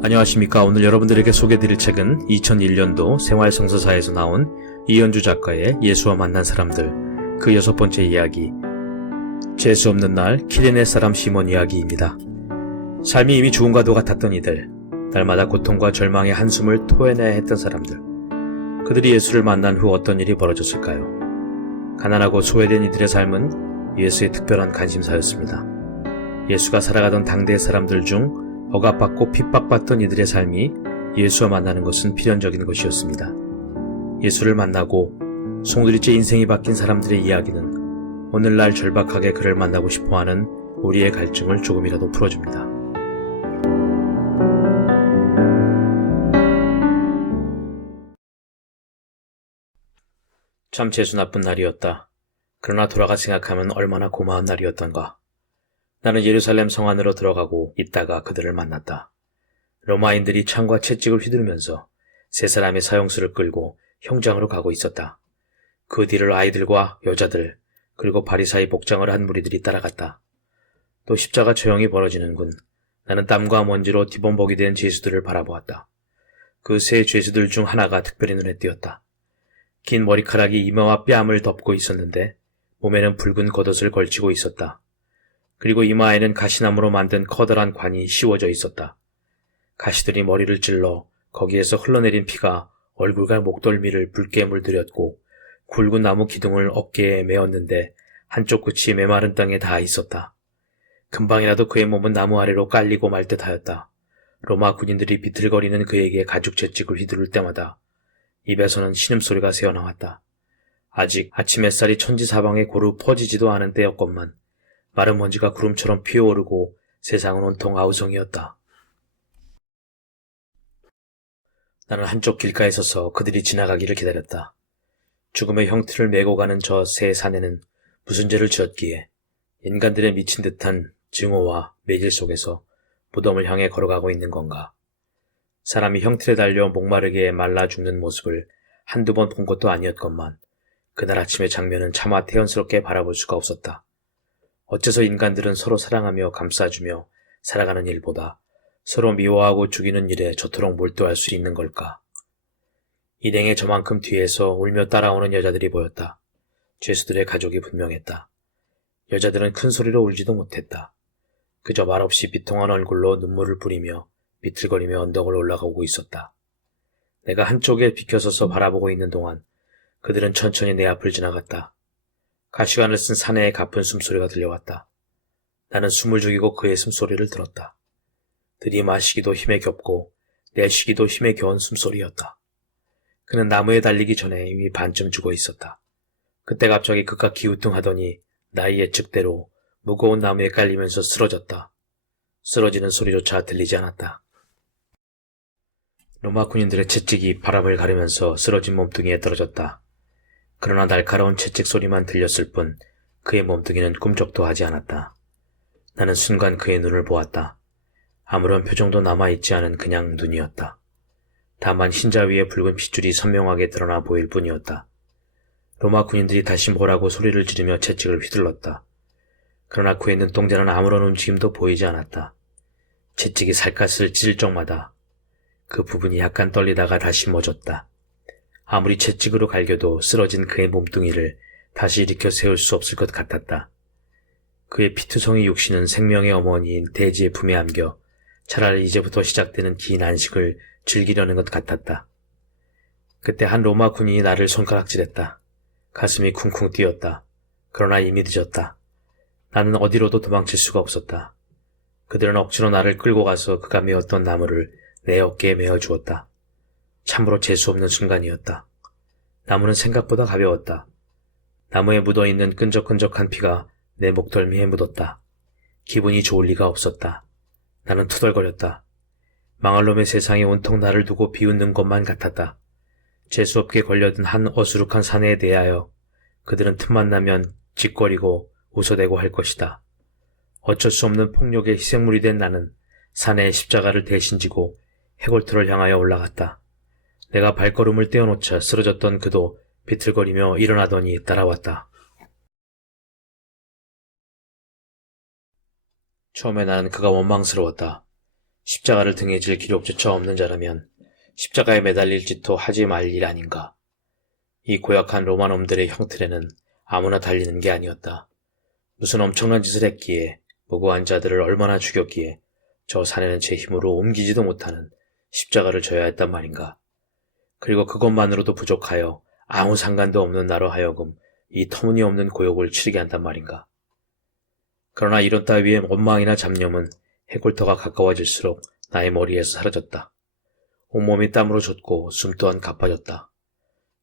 안녕하십니까. 오늘 여러분들에게 소개해드릴 책은 2001년도 생활성서사에서 나온 이현주 작가의 예수와 만난 사람들 그 6번째 이야기, 재수 없는 날 키레네 사람 시몬 이야기입니다. 삶이 이미 죽음과도 같았던 이들, 날마다 고통과 절망의 한숨을 토해내야 했던 사람들, 그들이 예수를 만난 후 어떤 일이 벌어졌을까요? 가난하고 소외된 이들의 삶은 예수의 특별한 관심사였습니다. 예수가 살아가던 당대의 사람들 중 억압받고 핍박받던 이들의 삶이 예수와 만나는 것은 필연적인 것이었습니다. 예수를 만나고 송두리째 인생이 바뀐 사람들의 이야기는 오늘날 절박하게 그를 만나고 싶어하는 우리의 갈증을 조금이라도 풀어줍니다. 참 재수 나쁜 날이었다. 그러나 돌아가 생각하면 얼마나 고마운 날이었던가. 나는 예루살렘 성 안으로 들어가고 있다가 그들을 만났다. 로마인들이 창과 채찍을 휘두르면서 세 사람의 사형수를 끌고 형장으로 가고 있었다. 그 뒤를 아이들과 여자들 그리고 바리사의 복장을 한 무리들이 따라갔다. 또 십자가 처형이 벌어지는군. 나는 땀과 먼지로 뒤범벅이 된 죄수들을 바라보았다. 그 세 죄수들 중 하나가 특별히 눈에 띄었다. 긴 머리카락이 이마와 뺨을 덮고 있었는데 몸에는 붉은 겉옷을 걸치고 있었다. 그리고 이마에는 가시나무로 만든 커다란 관이 씌워져 있었다. 가시들이 머리를 찔러 거기에서 흘러내린 피가 얼굴과 목덜미를 붉게 물들였고 굵은 나무 기둥을 어깨에 메었는데 한쪽 끝이 메마른 땅에 닿아 있었다. 금방이라도 그의 몸은 나무 아래로 깔리고 말 듯하였다. 로마 군인들이 비틀거리는 그에게 가죽 채찍을 휘두를 때마다 입에서는 신음소리가 새어나왔다. 아직 아침 햇살이 천지사방에 고루 퍼지지도 않은 때였건만 마른 먼지가 구름처럼 피어오르고 세상은 온통 아우성이었다. 나는 한쪽 길가에 서서 그들이 지나가기를 기다렸다. 죽음의 형틀을 메고 가는 저 새 사내는 무슨 죄를 지었기에 인간들의 미친 듯한 증오와 매질 속에서 무덤을 향해 걸어가고 있는 건가. 사람이 형틀에 달려 목마르게 말라 죽는 모습을 한두 번 본 것도 아니었건만 그날 아침의 장면은 차마 태연스럽게 바라볼 수가 없었다. 어째서 인간들은 서로 사랑하며 감싸주며 살아가는 일보다 서로 미워하고 죽이는 일에 저토록 몰두할 수 있는 걸까? 일행의 저만큼 뒤에서 울며 따라오는 여자들이 보였다. 죄수들의 가족이 분명했다. 여자들은 큰 소리로 울지도 못했다. 그저 말없이 비통한 얼굴로 눈물을 뿌리며 비틀거리며 언덕을 올라가고 있었다. 내가 한쪽에 비켜서서 바라보고 있는 동안 그들은 천천히 내 앞을 지나갔다. 가시관을 쓴 사내의 가쁜 숨소리가 들려왔다. 나는 숨을 죽이고 그의 숨소리를 들었다. 들이마시기도 힘에 겹고 내쉬기도 힘에 겨운 숨소리였다. 그는 나무에 달리기 전에 이미 반쯤 죽어 있었다. 그때 갑자기 그가 기우뚱하더니 나의 예측대로 무거운 나무에 깔리면서 쓰러졌다. 쓰러지는 소리조차 들리지 않았다. 로마 군인들의 채찍이 바람을 가르면서 쓰러진 몸뚱이에 떨어졌다. 그러나 날카로운 채찍 소리만 들렸을 뿐 그의 몸뚱이는 꿈쩍도 하지 않았다. 나는 순간 그의 눈을 보았다. 아무런 표정도 남아있지 않은 그냥 눈이었다. 다만 흰자 위에 붉은 핏줄이 선명하게 드러나 보일 뿐이었다. 로마 군인들이 다시 뭐라고 소리를 지르며 채찍을 휘둘렀다. 그러나 그의 눈동자는 아무런 움직임도 보이지 않았다. 채찍이 살갗을 찢을 적마다 그 부분이 약간 떨리다가 다시 멎었다. 아무리 채찍으로 갈겨도 쓰러진 그의 몸뚱이를 다시 일으켜 세울 수 없을 것 같았다. 그의 피투성이 육신은 생명의 어머니인 대지의 품에 안겨 차라리 이제부터 시작되는 긴 안식을 즐기려는 것 같았다. 그때 한 로마 군인이 나를 손가락질했다. 가슴이 쿵쿵 뛰었다. 그러나 이미 늦었다. 나는 어디로도 도망칠 수가 없었다. 그들은 억지로 나를 끌고 가서 그가 메었던 나무를 내 어깨에 메어주었다. 참으로 재수없는 순간이었다. 나무는 생각보다 가벼웠다. 나무에 묻어있는 끈적끈적한 피가 내 목덜미에 묻었다. 기분이 좋을 리가 없었다. 나는 투덜거렸다. 망할 놈의 세상에 온통 나를 두고 비웃는 것만 같았다. 재수없게 걸려든 한 어수룩한 사내에 대하여 그들은 틈만 나면 짓거리고 웃어대고 할 것이다. 어쩔 수 없는 폭력의 희생물이 된 나는 사내의 십자가를 대신 지고 해골터를 향하여 올라갔다. 내가 발걸음을 떼어놓자 쓰러졌던 그도 비틀거리며 일어나더니 따라왔다. 처음에 나는 그가 원망스러웠다. 십자가를 등에 질 기력조차 없는 자라면 십자가에 매달릴 짓도 하지 말 일 아닌가. 이 고약한 로마 놈들의 형틀에는 아무나 달리는 게 아니었다. 무슨 엄청난 짓을 했기에, 무고한 자들을 얼마나 죽였기에 저 산에는 제 힘으로 옮기지도 못하는 십자가를 져야 했단 말인가. 그리고 그것만으로도 부족하여 아무 상관도 없는 나로 하여금 이 터무니없는 고역을 치르게 한단 말인가. 그러나 이런 따위의 원망이나 잡념은 해골터가 가까워질수록 나의 머리에서 사라졌다. 온몸이 땀으로 젖고 숨 또한 가빠졌다.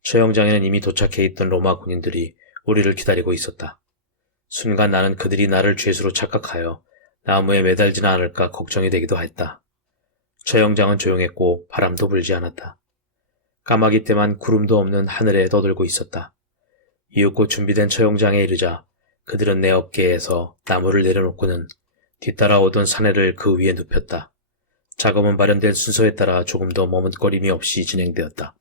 처형장에는 이미 도착해 있던 로마 군인들이 우리를 기다리고 있었다. 순간 나는 그들이 나를 죄수로 착각하여 나무에 매달지는 않을까 걱정이 되기도 했다. 처형장은 조용했고 바람도 불지 않았다. 까마귀 때만 구름도 없는 하늘에 떠들고 있었다. 이윽고 준비된 처형장에 이르자 그들은 내 어깨에서 나무를 내려놓고는 뒤따라오던 사내를 그 위에 눕혔다. 작업은 발현된 순서에 따라 조금 더 머뭇거림이 없이 진행되었다.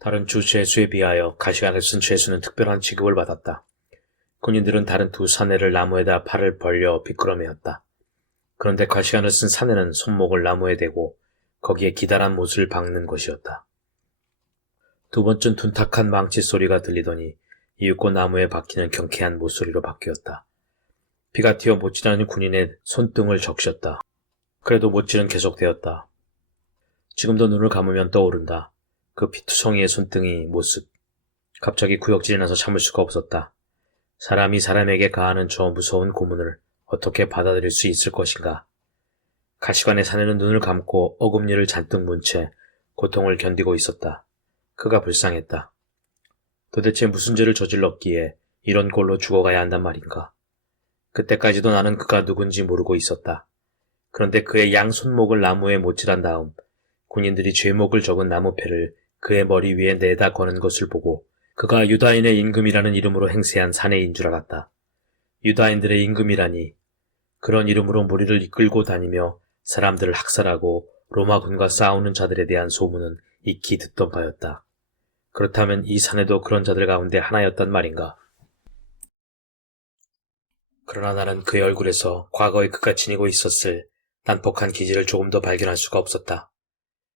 다른 주 죄수에 비하여 가시관에 쓴 죄수는 특별한 취급을 받았다. 군인들은 다른 두 사내를 나무에다 팔을 벌려 비끄러매었다. 그런데 가시관을 쓴 사내는 손목을 나무에 대고 거기에 기다란 못을 박는 것이었다. 두 번쯤 둔탁한 망치 소리가 들리더니 이윽고 나무에 박히는 경쾌한 못소리로 바뀌었다. 피가 튀어 못질하는 군인의 손등을 적셨다. 그래도 못질은 계속되었다. 지금도 눈을 감으면 떠오른다. 그 피투성이의 손등이 모습. 갑자기 구역질이 나서 참을 수가 없었다. 사람이 사람에게 가하는 저 무서운 고문을 어떻게 받아들일 수 있을 것인가. 가시관의 사내는 눈을 감고 어금니를 잔뜩 문 채 고통을 견디고 있었다. 그가 불쌍했다. 도대체 무슨 죄를 저질렀기에 이런 꼴로 죽어가야 한단 말인가. 그때까지도 나는 그가 누군지 모르고 있었다. 그런데 그의 양 손목을 나무에 못질한 다음 군인들이 죄목을 적은 나무패를 그의 머리 위에 내다 거는 것을 보고 그가 유다인의 임금이라는 이름으로 행세한 사내인 줄 알았다. 유다인들의 임금이라니, 그런 이름으로 무리를 이끌고 다니며 사람들을 학살하고 로마군과 싸우는 자들에 대한 소문은 익히 듣던 바였다. 그렇다면 이 사내도 그런 자들 가운데 하나였단 말인가. 그러나 나는 그의 얼굴에서 과거에 그가 지니고 있었을 난폭한 기질을 조금 더 발견할 수가 없었다.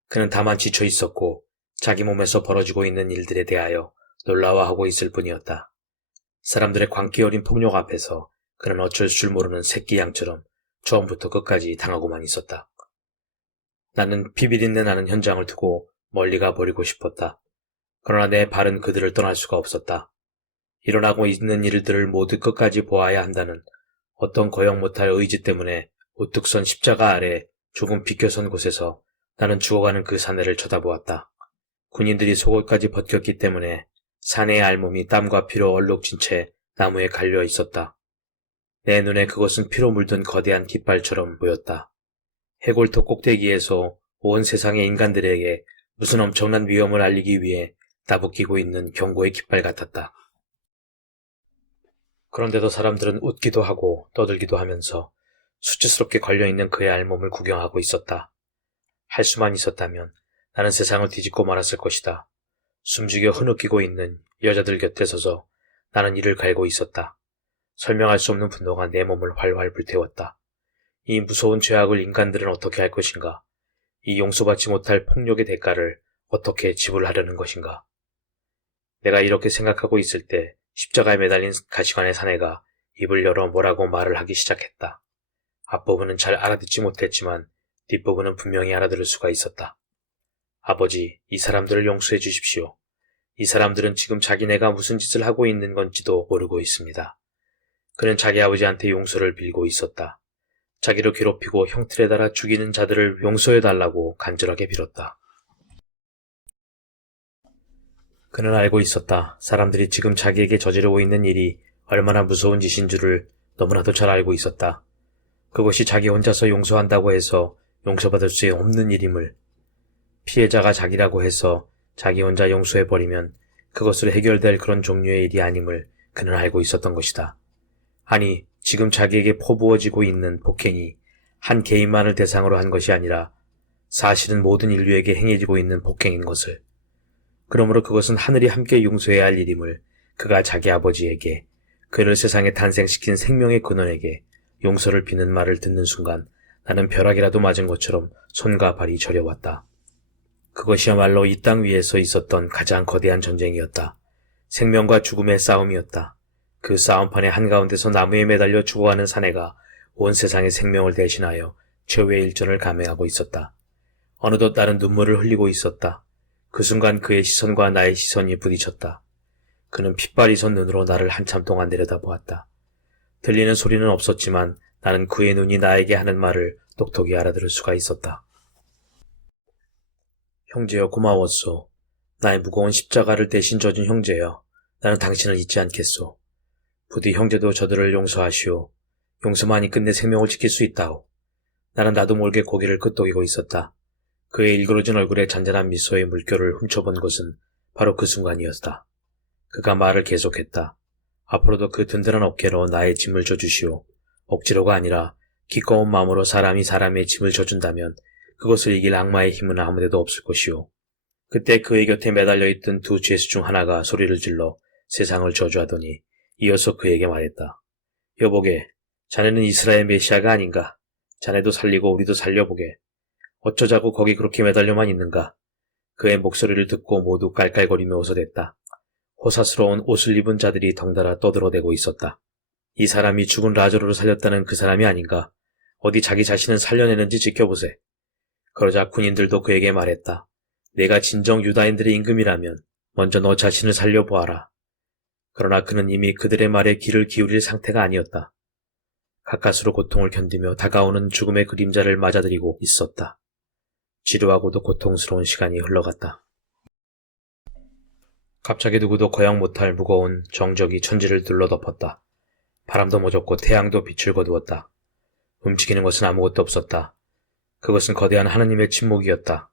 그는 다만 지쳐 있었고 자기 몸에서 벌어지고 있는 일들에 대하여 놀라워하고 있을 뿐이었다. 사람들의 광기 어린 폭력 앞에서 그는 어쩔 줄 모르는 새끼 양처럼 처음부터 끝까지 당하고만 있었다. 나는 피비린내 나는 현장을 두고 멀리 가버리고 싶었다. 그러나 내 발은 그들을 떠날 수가 없었다. 일어나고 있는 일들을 모두 끝까지 보아야 한다는 어떤 거역 못할 의지 때문에 우뚝 선 십자가 아래 조금 비껴선 곳에서 나는 죽어가는 그 사내를 쳐다보았다. 군인들이 속옷까지 벗겼기 때문에 사내의 알몸이 땀과 피로 얼룩진 채 나무에 갈려 있었다. 내 눈에 그것은 피로 물든 거대한 깃발처럼 보였다. 해골터 꼭대기에서 온 세상의 인간들에게 무슨 엄청난 위험을 알리기 위해 따붙기고 있는 경고의 깃발 같았다. 그런데도 사람들은 웃기도 하고 떠들기도 하면서 수치스럽게 걸려있는 그의 알몸을 구경하고 있었다. 할 수만 있었다면 나는 세상을 뒤집고 말았을 것이다. 숨죽여 흐느끼고 있는 여자들 곁에 서서 나는 이를 갈고 있었다. 설명할 수 없는 분노가 내 몸을 활활 불태웠다. 이 무서운 죄악을 인간들은 어떻게 할 것인가? 이 용서받지 못할 폭력의 대가를 어떻게 지불하려는 것인가? 내가 이렇게 생각하고 있을 때 십자가에 매달린 가시관의 사내가 입을 열어 뭐라고 말을 하기 시작했다. 앞부분은 잘 알아듣지 못했지만 뒷부분은 분명히 알아들을 수가 있었다. 아버지, 이 사람들을 용서해 주십시오. 이 사람들은 지금 자기네가 무슨 짓을 하고 있는 건지도 모르고 있습니다. 그는 자기 아버지한테 용서를 빌고 있었다. 자기를 괴롭히고 형틀에 달아 죽이는 자들을 용서해달라고 간절하게 빌었다. 그는 알고 있었다. 사람들이 지금 자기에게 저지르고 있는 일이 얼마나 무서운 짓인 줄을 너무나도 잘 알고 있었다. 그것이 자기 혼자서 용서한다고 해서 용서받을 수 없는 일임을, 피해자가 자기라고 해서 자기 혼자 용서해버리면 그것으로 해결될 그런 종류의 일이 아님을 그는 알고 있었던 것이다. 아니, 지금 자기에게 퍼부어지고 있는 폭행이 한 개인만을 대상으로 한 것이 아니라 사실은 모든 인류에게 행해지고 있는 폭행인 것을, 그러므로 그것은 하늘이 함께 용서해야 할 일임을 그가 자기 아버지에게, 그를 세상에 탄생시킨 생명의 근원에게 용서를 비는 말을 듣는 순간 나는 벼락이라도 맞은 것처럼 손과 발이 저려왔다. 그것이야말로 이 땅 위에서 있었던 가장 거대한 전쟁이었다. 생명과 죽음의 싸움이었다. 그 싸움판의 한가운데서 나무에 매달려 죽어가는 사내가 온 세상의 생명을 대신하여 최후의 일전을 감행하고 있었다. 어느덧 나는 눈물을 흘리고 있었다. 그 순간 그의 시선과 나의 시선이 부딪혔다. 그는 핏발이 선 눈으로 나를 한참 동안 내려다보았다. 들리는 소리는 없었지만 나는 그의 눈이 나에게 하는 말을 똑똑히 알아들을 수가 있었다. 형제여, 고마웠소. 나의 무거운 십자가를 대신 져준 형제여, 나는 당신을 잊지 않겠소. 부디 형제도 저들을 용서하시오. 용서만이 끝내 생명을 지킬 수 있다오. 나는 나도 모르게 고개를 끄덕이고 있었다. 그의 일그러진 얼굴에 잔잔한 미소의 물결을 훔쳐본 것은 바로 그 순간이었다. 그가 말을 계속했다. 앞으로도 그 든든한 어깨로 나의 짐을 져주시오. 억지로가 아니라 기꺼운 마음으로 사람이 사람의 짐을 져준다면 그것을 이길 악마의 힘은 아무데도 없을 것이오. 그때 그의 곁에 매달려 있던 두 죄수 중 하나가 소리를 질러 세상을 저주하더니 이어서 그에게 말했다. 여보게, 자네는 이스라엘 메시아가 아닌가? 자네도 살리고 우리도 살려보게. 어쩌자고 거기 그렇게 매달려만 있는가? 그의 목소리를 듣고 모두 깔깔거리며 웃어댔다. 호사스러운 옷을 입은 자들이 덩달아 떠들어대고 있었다. 이 사람이 죽은 라자로를 살렸다는 그 사람이 아닌가? 어디 자기 자신을 살려내는지 지켜보세. 그러자 군인들도 그에게 말했다. 내가 진정 유다인들의 임금이라면 먼저 너 자신을 살려보아라. 그러나 그는 이미 그들의 말에 귀를 기울일 상태가 아니었다. 가까스로 고통을 견디며 다가오는 죽음의 그림자를 맞아들이고 있었다. 지루하고도 고통스러운 시간이 흘러갔다. 갑자기 누구도 거역 못할 무거운 정적이 천지를 둘러덮었다. 바람도 멎었고 태양도 빛을 거두었다. 움직이는 것은 아무것도 없었다. 그것은 거대한 하느님의 침묵이었다.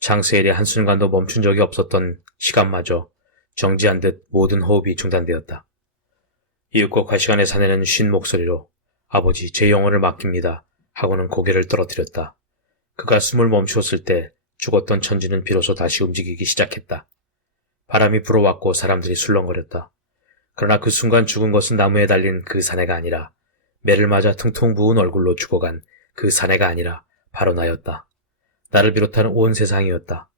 장세일의 한순간도 멈춘 적이 없었던 시간마저 정지한 듯 모든 호흡이 중단되었다. 이윽고 과시간의 사내는 쉰 목소리로 아버지, 제 영혼을 맡깁니다 하고는 고개를 떨어뜨렸다. 그가 숨을 멈추었을 때 죽었던 천지는 비로소 다시 움직이기 시작했다. 바람이 불어왔고 사람들이 술렁거렸다. 그러나 그 순간 죽은 것은 나무에 달린 그 사내가 아니라 매를 맞아 퉁퉁 부은 얼굴로 죽어간 그 사내가 아니라 바로 나였다. 나를 비롯한 온 세상이었다.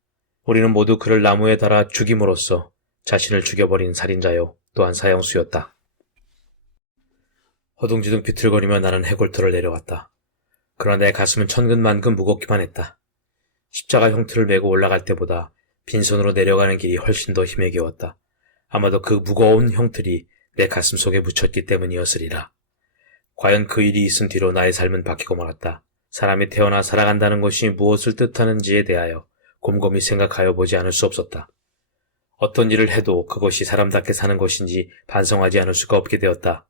우리는 모두 그를 나무에 달아 죽임으로써 자신을 죽여버린 살인자요 또한 사형수였다. 허둥지둥 비틀거리며 나는 해골터를 내려왔다. 그러나 내 가슴은 천근만근 무겁기만 했다. 십자가 형틀을 메고 올라갈 때보다 빈손으로 내려가는 길이 훨씬 더 힘에 겨웠다. 아마도 그 무거운 형틀이 내 가슴 속에 묻혔기 때문이었으리라. 과연 그 일이 있은 뒤로 나의 삶은 바뀌고 말았다. 사람이 태어나 살아간다는 것이 무엇을 뜻하는지에 대하여 곰곰이 생각하여 보지 않을 수 없었다. 어떤 일을 해도 그것이 사람답게 사는 것인지 반성하지 않을 수가 없게 되었다.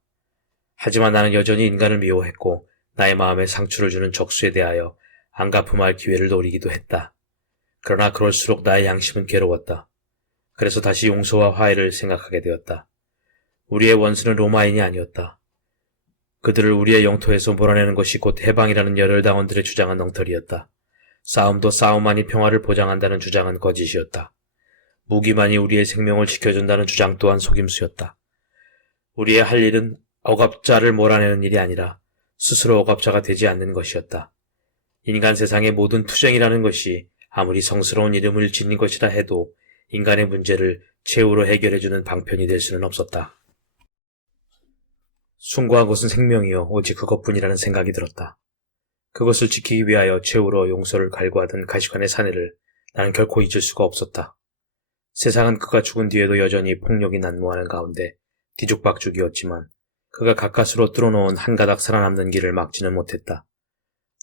하지만 나는 여전히 인간을 미워했고 나의 마음에 상처를 주는 적수에 대하여 안갚음할 기회를 노리기도 했다. 그러나 그럴수록 나의 양심은 괴로웠다. 그래서 다시 용서와 화해를 생각하게 되었다. 우리의 원수는 로마인이 아니었다. 그들을 우리의 영토에서 몰아내는 것이 곧 해방이라는 열혈당원들의 주장은 엉터리였다. 싸움도 싸움만이 평화를 보장한다는 주장은 거짓이었다. 무기만이 우리의 생명을 지켜준다는 주장 또한 속임수였다. 우리의 할 일은 억압자를 몰아내는 일이 아니라 스스로 억압자가 되지 않는 것이었다. 인간 세상의 모든 투쟁이라는 것이 아무리 성스러운 이름을 지닌 것이라 해도 인간의 문제를 최후로 해결해주는 방편이 될 수는 없었다. 숭고한 것은 생명이요 오직 그것뿐이라는 생각이 들었다. 그것을 지키기 위하여 최후로 용서를 갈구하던 가시관의 사내를 나는 결코 잊을 수가 없었다. 세상은 그가 죽은 뒤에도 여전히 폭력이 난무하는 가운데 뒤죽박죽이었지만 그가 가까스로 뚫어놓은 한 가닥 살아남는 길을 막지는 못했다.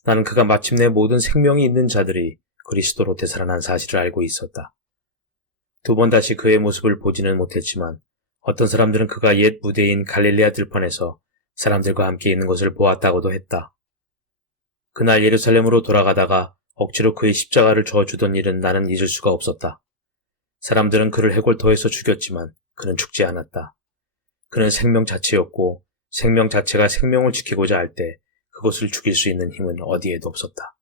나는 그가 마침내 모든 생명이 있는 자들이 그리스도로 되살아난 사실을 알고 있었다. 두 번 다시 그의 모습을 보지는 못했지만 어떤 사람들은 그가 옛 무대인 갈릴레아 들판에서 사람들과 함께 있는 것을 보았다고도 했다. 그날 예루살렘으로 돌아가다가 억지로 그의 십자가를 저어주던 일은 나는 잊을 수가 없었다. 사람들은 그를 해골터에서 죽였지만 그는 죽지 않았다. 그는 생명 자체였고 생명 자체가 생명을 지키고자 할 때 그것을 죽일 수 있는 힘은 어디에도 없었다.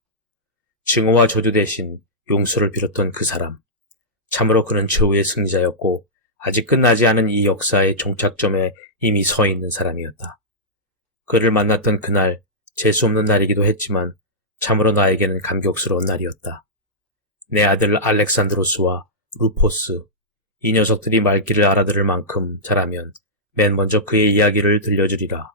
증오와 저주 대신 용서를 빌었던 그 사람. 참으로 그는 최후의 승리자였고 아직 끝나지 않은 이 역사의 종착점에 이미 서 있는 사람이었다. 그를 만났던 그날 재수없는 날이기도 했지만 참으로 나에게는 감격스러운 날이었다. 내 아들 알렉산드로스와 루포스, 이 녀석들이 말귀를 알아들을 만큼 잘하면 맨 먼저 그의 이야기를 들려주리라.